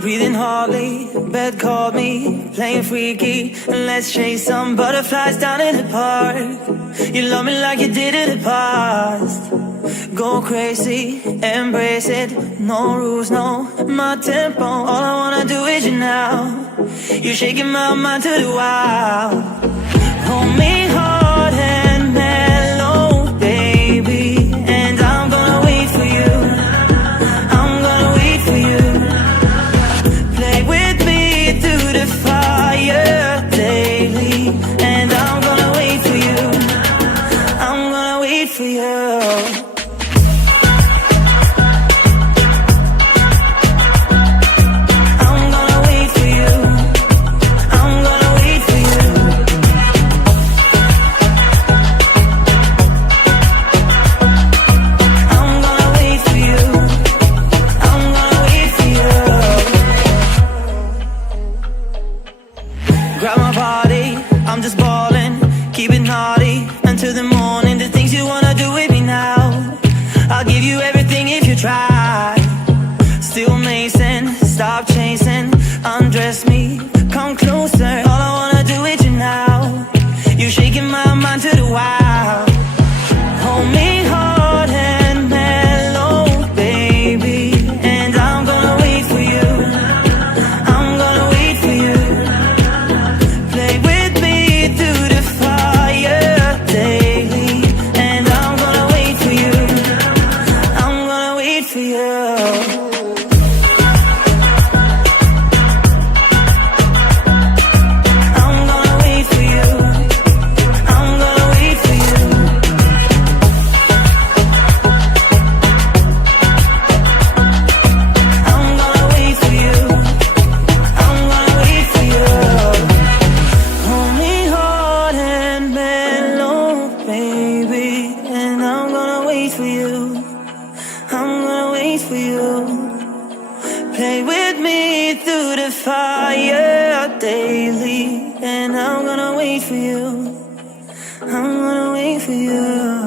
Breathing hardly, bed called me, playing freaky, and let's chase some butterflies down in the park. You love me like you did in the past. Go crazy, embrace it, no rules, no, my tempo. All I wanna do is you now. You're shaking my mind to the wild. Hold me hard and mellow, baby, and I'm gonna wait for you. I'm gonna wait for you. Play with me through the fire daily, and I'm gonna wait for you. I'm gonna wait for you. Grab my body, I'm just ballin', keep it naughty until the morning. The things you wanna do with me now, I'll give you everything if you try. Still Mason, stop chasing, undress me, come closer. All I wanna do is you now. You're shaking my mind to the wild. Hold me hard and mellow, baby, and I'm gonna wait for you. I'm gonna wait for you. Play with me through the fire daily, and I'm gonna wait for you. I'm gonna wait for you. I'm gonna wait for you. Play with me through the fire daily, and I'm gonna wait for you. I'm gonna wait for you.